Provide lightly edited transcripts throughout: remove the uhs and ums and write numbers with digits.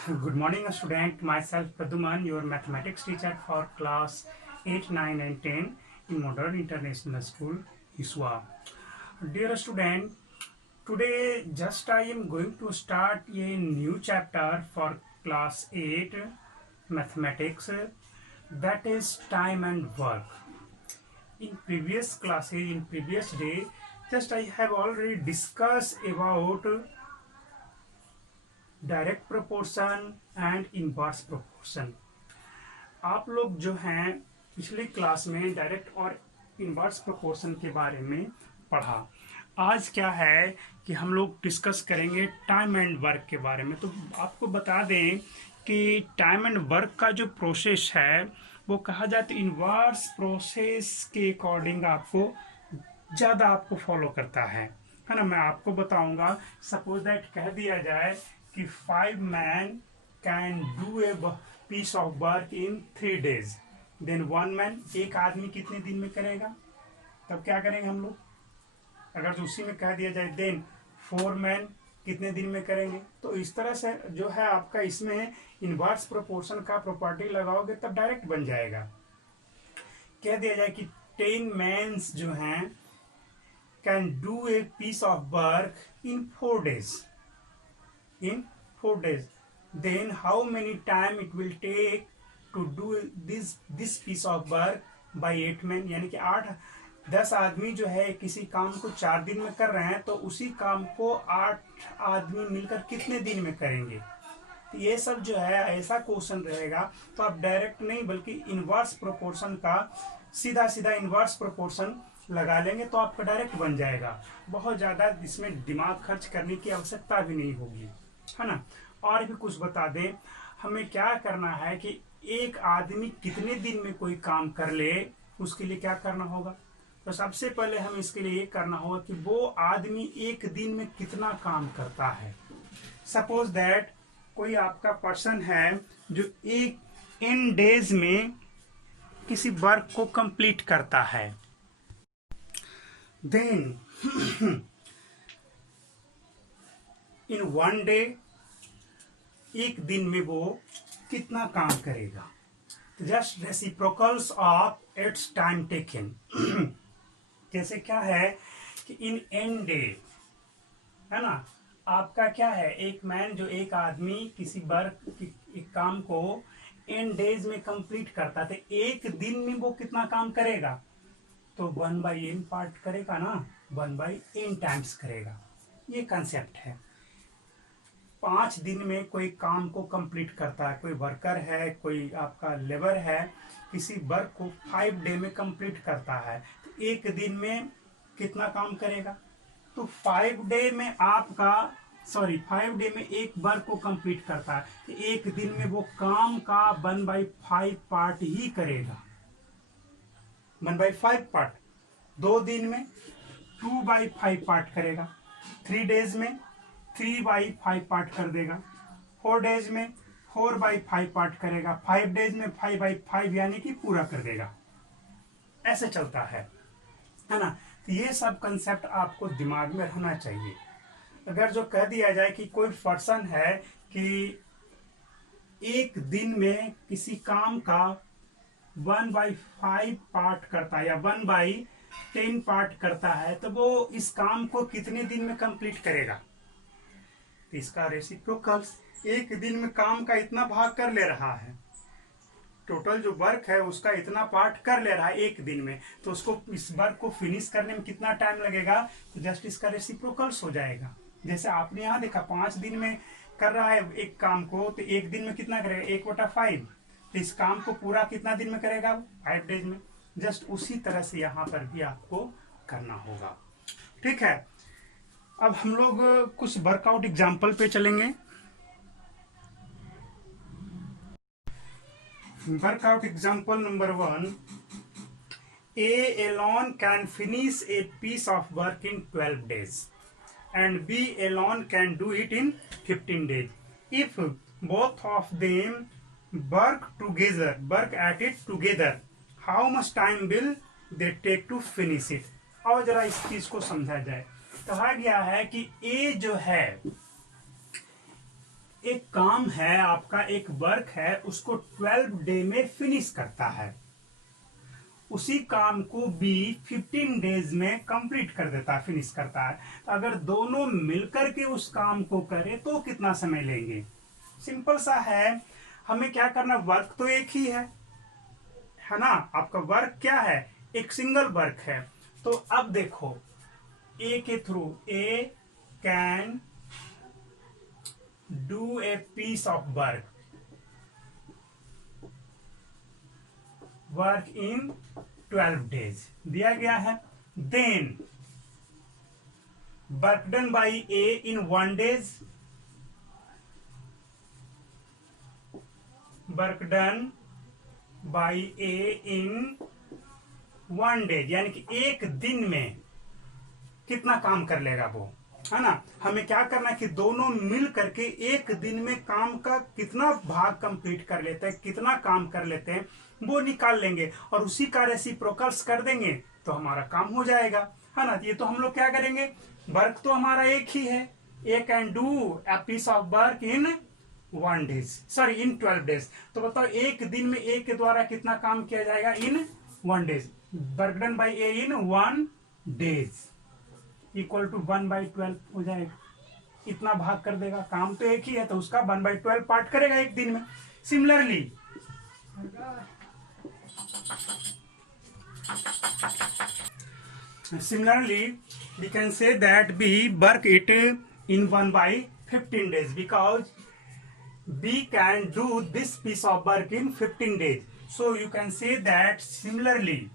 Good morning, student. Myself Praduman, your mathematics teacher for class 8, 9 and 10 in Modern International School, ISWA. Dear student, today just I am going to start a new chapter for class 8 mathematics, that is time and work. In previous classes, in previous day, just I have already discussed about direct proportion and inverse proportion. आप लोग जो हैं पिछली class में direct और inverse proportion के बारे में पढ़ा। आज क्या है कि हम लोग डिस्कस करेंगे टाइम एंड वर्क के बारे में। तो आपको बता दें कि टाइम एंड वर्क का जो प्रोसेस है वो कहा जाए तो इनवर्स प्रोसेस के अकॉर्डिंग आपको ज़्यादा आपको फॉलो करता है ना। मैं आपको बताऊंगा, सपोज दैट कह दिया जाए कि 5 man can do a piece of work in 3 days, then 1 man, एक आदमी कितने दिन में करेगा, तब क्या करेंगे हम लोग। अगर तो उसी में कह दिया जाए देन 4 मैन कितने दिन में करेंगे। तो इस तरह से जो है आपका इसमें इनवर्स प्रोपोर्शन का प्रॉपर्टी लगाओगे तब डायरेक्ट बन जाएगा। कह दिया जाए कि 10 मैन्स जो हैं can do a piece of work in 4 days, in 4 days, then how many time it will take to do this piece of work by 8 men, यानी कि 8-10 आदमी जो है किसी काम को 4 दिन में कर रहे हैं तो उसी काम को 8 आदमी मिलकर कितने दिन में करेंगे। तो ये सब जो है ऐसा क्वेश्चन रहेगा तो आप डायरेक्ट नहीं बल्कि इनवर्स प्रोपोर्शन का सीधा सीधा इनवर्स प्रोपोर्शन लगा लेंगे तो आपका डायरेक्ट बन जाएगा। बहुत ज़्यादा इसमें दिमाग खर्च करने की आवश्यकता भी नहीं होगी, है ना। और भी कुछ बता दें, हमें क्या करना है कि एक आदमी कितने दिन में कोई काम कर ले उसके लिए क्या करना होगा। तो सबसे पहले हम इसके लिए ये करना होगा कि वो आदमी एक दिन में कितना काम करता है। सपोज दैट कोई आपका पर्सन है जो एक इन डेज में किसी वर्क को कंप्लीट करता है, देन इन 1 day, एक दिन में वो कितना काम करेगा। Just reciprocals of its time taken. जैसे क्या है कि इन एन डे, है ना, आपका क्या है, एक मैन जो एक आदमी किसी वर्क एक काम को इन डेज में कंप्लीट करता है, एक दिन में वो कितना काम करेगा, तो 1/n पार्ट करेगा ना, 1/n टाइम्स करेगा। ये कंसेप्ट है। 5 दिन में कोई काम को कंप्लीट करता है, कोई वर्कर है, कोई आपका लेबर है, किसी वर्क को 5 डे में कंप्लीट करता है तो एक दिन में कितना काम करेगा। तो 5 डे में एक वर्क को कंप्लीट करता है तो एक दिन में वो काम का 1/5 पार्ट ही करेगा। 1/5 पार्ट। 2 दिन में 2/5 पार्ट करेगा। 3 days में 3/5 पार्ट कर देगा। 4 days में 4/5 पार्ट करेगा। 5 days में 5/5 यानी कि पूरा कर देगा। ऐसे चलता है ना। तो ये सब कंसेप्ट आपको दिमाग में रहना चाहिए। अगर जो कह दिया जाए कि कोई पर्सन है कि एक दिन में किसी काम का 1/5 पार्ट करता है या 1/10 पार्ट करता है तो वो इस काम को कितने दिन में कंप्लीट करेगा। इसका रेसिप्रोकल्स एक दिन में काम का इतना भाग कर ले रहा है, टोटल जो वर्क है उसका इतना पार्ट कर ले रहा है एक दिन में, तो उसको इस वर्क को फिनिश करने में कितना टाइम लगेगा, तो जस्ट इसका रेसिप्रोकल्स हो जाएगा। जैसे आपने यहाँ देखा 5 दिन में कर रहा है एक काम को तो एक दिन में कितना करेगा, 1/5। तो इस काम को पूरा कितना दिन में करेगा, 5 days में। जस्ट उसी तरह से यहाँ पर भी आपको करना होगा। ठीक है, अब हम लोग कुछ वर्कआउट एग्जाम्पल पे चलेंगे। Workout example number 1, A alone can finish a piece of work in 12 days and B alone can do it in 15 days. If both of them work at it together, how much time will they take to finish it? और जरा इस चीज को समझा जाए। कहा गया है कि ए जो है एक काम है आपका, एक वर्क है, उसको 12 डे में फिनिश करता है, उसी काम को बी 15 डेज में कंप्लीट कर देता है, फिनिश करता है। तो अगर दोनों मिलकर के उस काम को करें तो कितना समय लेंगे? सिंपल सा है, हमें क्या करना, वर्क तो एक ही है ना। आपका वर्क क्या है? एक सिंगल वर्क है। तो अब देखो, ए के through A can do a piece of work in 12 days दिया गया है। Then work done by A in 1 days, work done by A in 1 days, यानी कि एक दिन में कितना काम कर लेगा वो, है ना। हमें क्या करना है कि दोनों मिल करके एक दिन में काम का कितना भाग कंप्लीट कर लेते हैं, कितना काम कर लेते हैं, वो निकाल लेंगे और उसी का रेसिप्रोकल्स कर देंगे तो हमारा काम हो जाएगा, है ना। ये तो हम लोग क्या करेंगे, वर्क तो हमारा एक ही है, A can do a piece of work in 1 days, sorry in 12 days. तो बताओ एक दिन में ए के द्वारा कितना काम किया जाएगा in 1 days. Work done by A in 1 days equal to 1/12 हो जाएगा, इतना भाग कर देगा। काम तो एक ही है तो उसका 1/12 पार्ट करेगा एक दिन में। Similarly we can say that B work it in 1/15 days because B can do this piece of work in 15 days. So you can say that similarly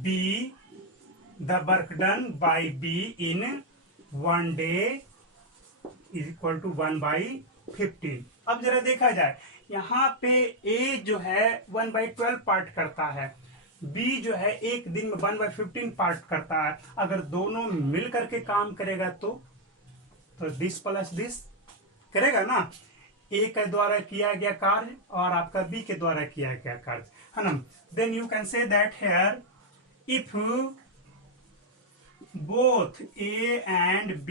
B, the work done by B in 1 day is equal to 1/15। अब जरा देखा जाए, यहाँ पे A जो है 1/12 part करता है, B जो है एक दिन में 1/15 पार्ट करता है। अगर दोनों मिल करके काम करेगा तो दिस प्लस दिस करेगा ना, A के द्वारा किया गया कार्य और आपका B के द्वारा किया गया कार्य, है ना। Then you can say that here if both A and B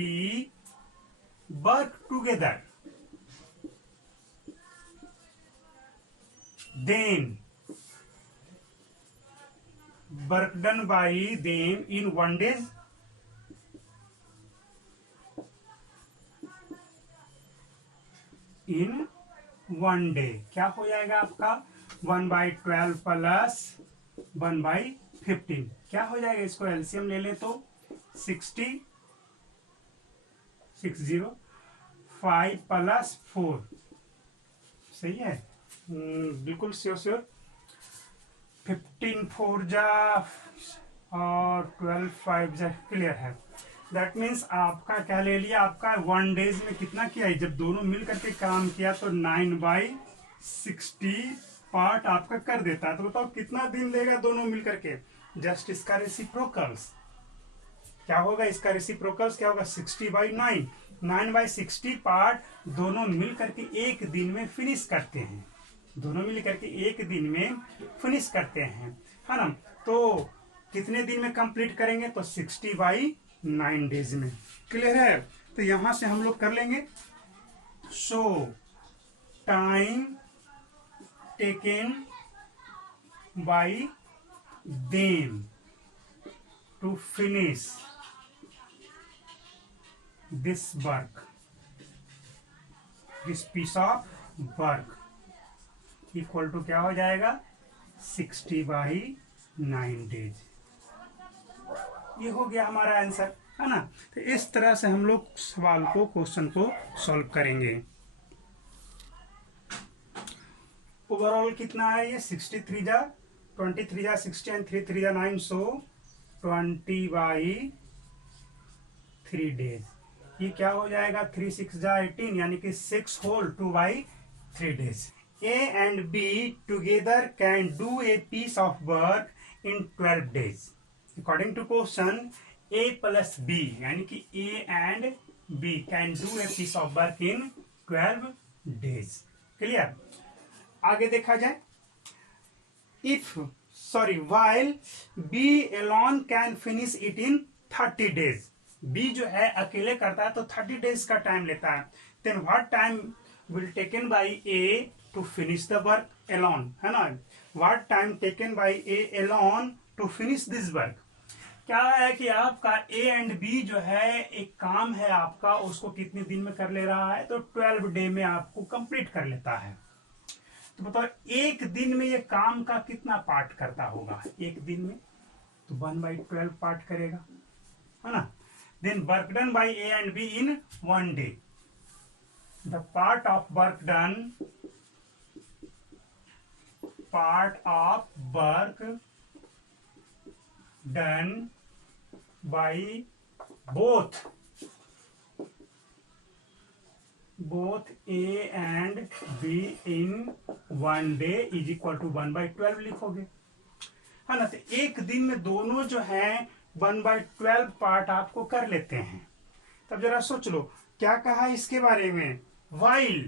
work together, then work done by them in 1 day in 1 day क्या हो जाएगा आपका 1/12 प्लस 1/15 क्या हो जाएगा, इसको एलसीएम ले लें तो 60 5 प्लस 4 सही है, बिल्कुल श्योर। 15 4 जा और 12 5 जा, क्लियर है। दैट मीन्स आपका क्या ले लिया, आपका 1 डेज में कितना किया है, जब दोनों मिल करके काम किया तो 9/60 पार्ट आपका कर देता है। तो बताओ कितना दिन लेगा दोनों मिल करके, जस्ट इसका रेसिप्रोकल्स क्या होगा, इसका रेसिप्रोकल्स क्या होगा 60/9, 9/60 पार्ट दोनों मिल करके एक दिन में फिनिश करते हैं, दोनों मिल करके एक दिन में फिनिश करते हैं, है ना। तो कितने दिन में कंप्लीट करेंगे, तो 60/9 डेज में, क्लियर है। तो यहां से हम लोग कर लेंगे, so time taken by them to finish this work, this piece of work equal to क्या हो जाएगा 60/9 डेज। ये हो गया हमारा आंसर, है ना। तो इस तरह से हम लोग सवाल को, क्वेश्चन को सॉल्व करेंगे। ओवरऑल कितना है ये 63 जा 23 जा 60 एंड 3 3 जा 9, सो 20/3 डेज। ये क्या हो जाएगा 3 6 जा 18, यानी कि 6 whole 2/3 days. A and B together can do a piece of work in 12 days. According to question, A plus B, यानी कि A and B can do a piece of work in 12 days. Clear? आगे देखा जाए, while B alone can finish it in 30 days. B जो है अकेले करता है तो 30 डेज का टाइम लेता है। Then what time will taken by A to finish the work alone, है ना। What time taken by A alone to finish this work. क्या है कि आपका ए एंड बी जो है एक काम है आपका, उसको कितने दिन में कर ले रहा है, तो 12 डे में आपको कंप्लीट कर लेता है। तो बताओ एक दिन में ये काम का कितना पार्ट करता होगा एक दिन में, तो 1/12 पार्ट करेगा, है ना। Then work done by A and B in 1 day, the part of work done by both A and B in 1 day is equal to 1/12 लिखोगे, है ना। तो एक दिन में दोनों जो है 1/12 पार्ट आपको कर लेते हैं। तब जरा सोच लो क्या कहा इसके बारे में, while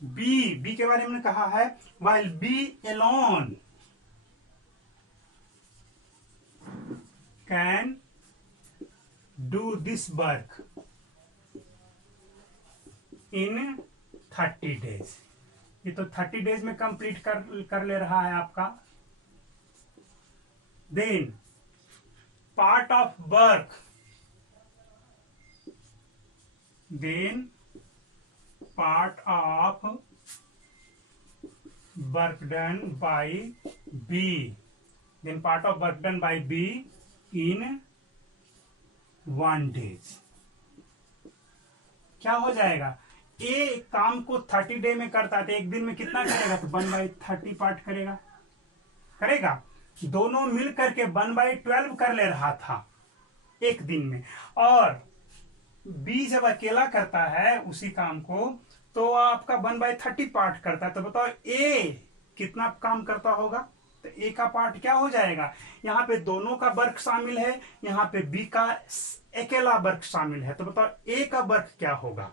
B के बारे में कहा है while B alone can do this work in 30 days। ये तो 30 डेज में कंप्लीट कर ले रहा है आपका। Then part of work done by B in 1 days. क्या हो जाएगा, ए काम को 30 डे में करता है तो एक दिन में कितना करेगा, तो 1/30 पार्ट करेगा। दोनों मिल करके 1/12 कर ले रहा था एक दिन में, और बी जब अकेला करता है उसी काम को तो आपका 1/30 पार्ट करता है। तो बताओ ए कितना काम करता होगा, तो ए का पार्ट क्या हो जाएगा, यहाँ पे दोनों का वर्क शामिल है, यहाँ पे बी का अकेला वर्क शामिल है। तो बताओ ए का वर्क क्या होगा,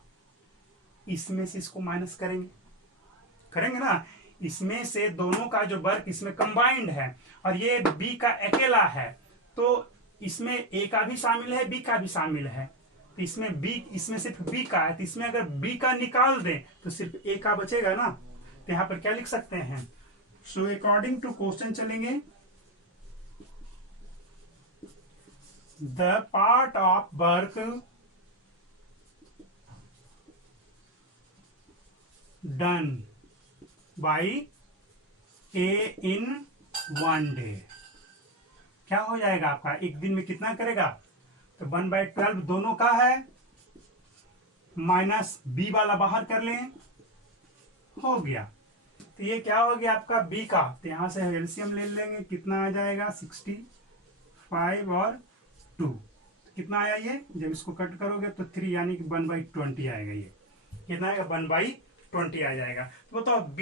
इसमें से इसको माइनस करेंगे ना, इसमें से दोनों का जो वर्क इसमें कंबाइंड है और ये बी का अकेला है, तो इसमें ए का भी शामिल है बी का भी शामिल है, तो इसमें सिर्फ बी का है, तो इसमें अगर बी का निकाल दें तो सिर्फ ए का बचेगा ना। तो यहाँ पर क्या लिख सकते हैं, सो अकॉर्डिंग टू क्वेश्चन चलेंगे, the part of work done by A in 1 day क्या हो जाएगा आपका, एक दिन में कितना करेगा, तो 1/12 दोनों का है, माइनस बी वाला बाहर कर लें, हो गया। तो ये क्या हो गया आपका बी का, तो यहां से एलसीएम ले लेंगे, कितना आ जाएगा 65 और 2, तो कितना आया ये, जब इसको कट करोगे तो 3 यानी कि 1/20 आएगा, ये कितना आएगा 1/20 आ जाएगा। तो बताओ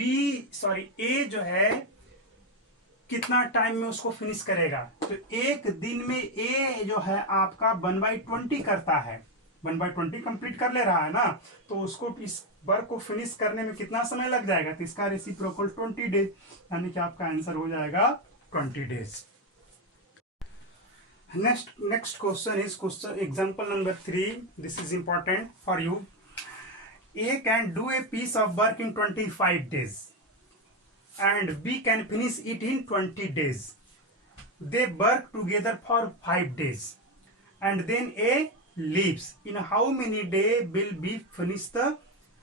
ए जो है कितना टाइम में उसको फिनिश करेगा, तो एक दिन में ए जो है आपका 1/20 करता है, 1/20 कंप्लीट कर ले रहा है ना, तो उसको इस वर्क को फिनिश करने में कितना समय लग जाएगा, तो इसका रेसिप्रोकल 20 डेज, यानी कि आपका आंसर हो जाएगा 20 days. Next question is question example number 3, this is important for you. A can do a piece of work in 25 days and B can finish it in 20 days. They work together for 5 days and then A leaves. In how many days will B finish the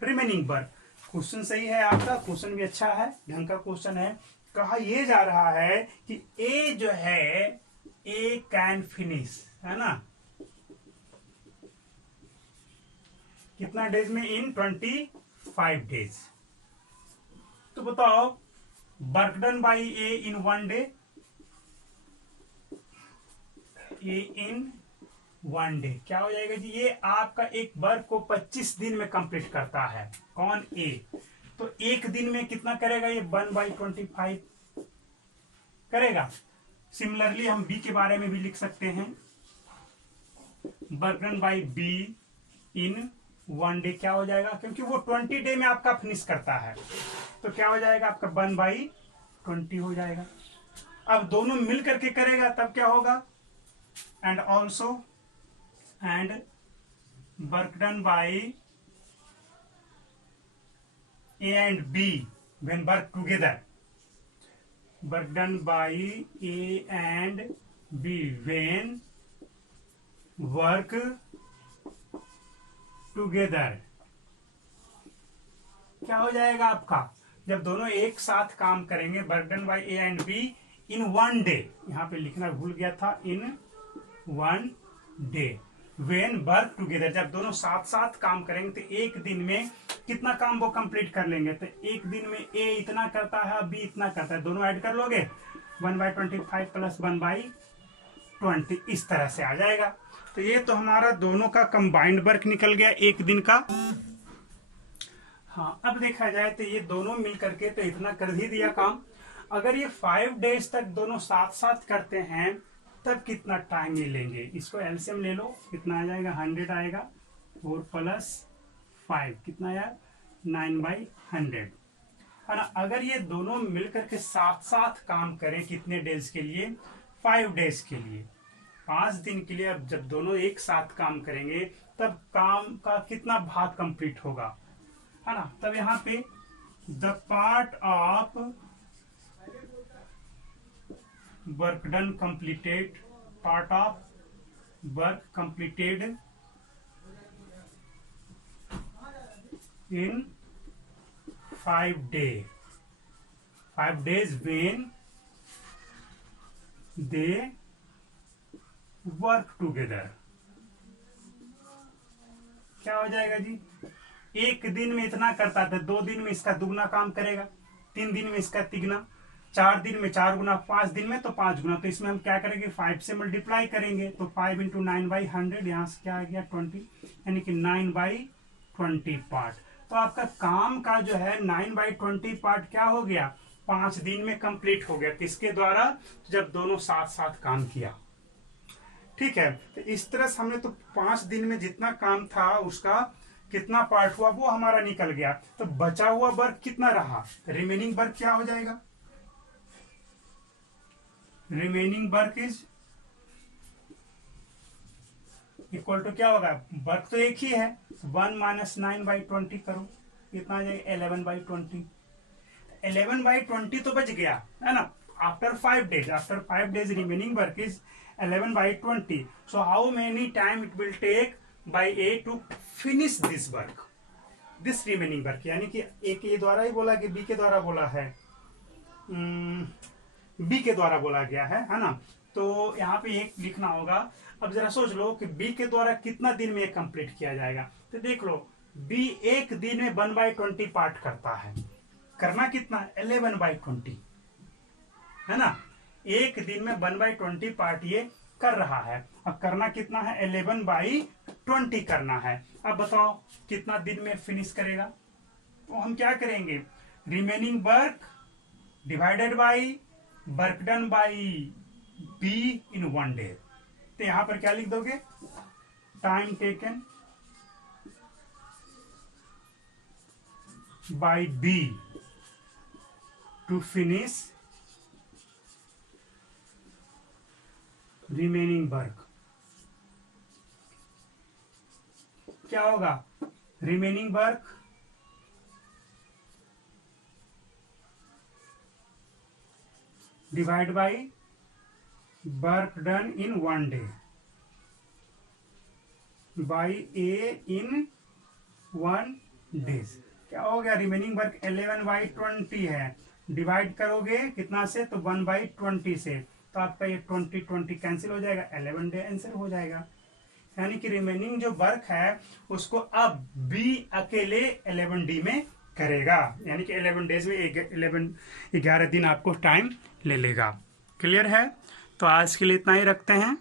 remaining work? Question सही है आपका, question भी अच्छा है, ढंग का question है। कहा यह जा रहा है कि A जो है A can finish, है ना, कितना डेज में, इन 25 डेज। तो बताओ work done by A in 1 day, A in 1 day क्या हो जाएगा जी, ये आपका एक वर्क को 25 दिन में कंप्लीट करता है, कौन ए, तो एक दिन में कितना करेगा ये 1/25 करेगा। सिमिलरली हम बी के बारे में भी लिख सकते हैं, work done by B in 1 day क्या हो जाएगा, क्योंकि वो 20 डे में आपका फिनिश करता है, तो क्या हो जाएगा आपका 1/20 हो जाएगा। अब दोनों मिल करके करेगा तब क्या होगा, and also and work done by A and B when work together. Work done by A and B when work together. क्या हो जाएगा आपका, जब दोनों एक साथ काम करेंगे, work done by A and B in one day, यहां पे लिखना भूल गया था, in one day when work together, जब दोनों साथ साथ काम करेंगे तो एक दिन में कितना काम वो कंप्लीट कर लेंगे। तो एक दिन में ए इतना करता है, बी इतना करता है, दोनों ऐड कर लोगे 1/25 प्लस 1/20, इस तरह से आ जाएगा। तो ये तो हमारा दोनों का कंबाइंड वर्क निकल गया एक दिन का। हाँ, अब देखा जाए तो ये दोनों मिल करके तो इतना कर ही दिया काम। अगर ये 5 डेज तक दोनों साथ साथ करते हैं तब कितना टाइम मिलेंगे, इसको एलसीएम ले लो, कितना आ जाएगा, 100 आएगा, 4 + 5 कितना आया, 9/100 है ना। अगर ये दोनों मिलकर के साथ साथ काम करें कितने डेज के लिए, 5 डेज के लिए, 5 दिन के लिए। अब जब दोनों एक साथ काम करेंगे तब काम का कितना भाग कंप्लीट होगा, है ना। तब यहाँ पे the part of work done completed, part of work completed in 5 days when they work together. क्या हो जाएगा जी, एक दिन में इतना करता था, 2 दिन में इसका दुगना काम करेगा, 3 दिन में इसका तिगुना, 4 दिन में 4 गुना, 5 दिन में तो 5 गुना। तो इसमें हम क्या करेंगे, 5 से मल्टीप्लाई करेंगे, तो 5 × 9/100, यहाँ से क्या आ गया 20, यानी कि 9/20 पार्ट। तो आपका काम का जो है 9/20 पार्ट क्या हो गया, 5 दिन में कंप्लीट हो गया, किसके द्वारा, जब दोनों साथ साथ काम किया। ठीक है, तो इस तरह से हमने तो 5 दिन में जितना काम था उसका कितना पार्ट हुआ वो हमारा निकल गया। तो बचा हुआ वर्क कितना रहा, रिमेनिंग वर्क क्या हो जाएगा, remaining work is equal to क्या होगा, वर्क तो एक ही है, 1 - 9/20 करो, कितना आ जाएगा 11/20। 11/20 तो बच गया है ना। After 5 days remaining work is 11/20। So how many time it will take by A to finish this work, this remaining work, यानी कि ए के द्वारा ही बोला कि बी के द्वारा बोला है, बी के द्वारा बोला गया है ना। तो यहाँ पे एक लिखना होगा। अब जरा सोच लो कि बी के द्वारा कितना दिन में कंप्लीट किया जाएगा। तो देख लो, बी एक दिन में 1/20 पार्ट करता है, करना कितना 11/20 है ना। एक दिन में 1/20 पार्ट ये कर रहा है, अब करना कितना है 11/20 करना है। अब बताओ कितना दिन में फिनिश करेगा। तो हम क्या करेंगे, remaining work divided by work done by B in 1 day। तो यहां पर क्या लिख दोगे, time taken by B to finish remaining work. क्या होगा, remaining work divide by work done in 1 day by A in 1 days। क्या हो गया, रिमेनिंग वर्क 11/20 है, डिवाइड करोगे कितना से, तो 1/20 से, तो आपका ये 20 कैंसिल हो जाएगा, 11 डे आंसर हो जाएगा। यानी कि रिमेनिंग जो वर्क है उसको अब बी अकेले 11D में करेगा, यानी कि 11 डेज में 11 दिन आपको टाइम ले लेगा। क्लियर है। तो आज के लिए इतना ही रखते हैं।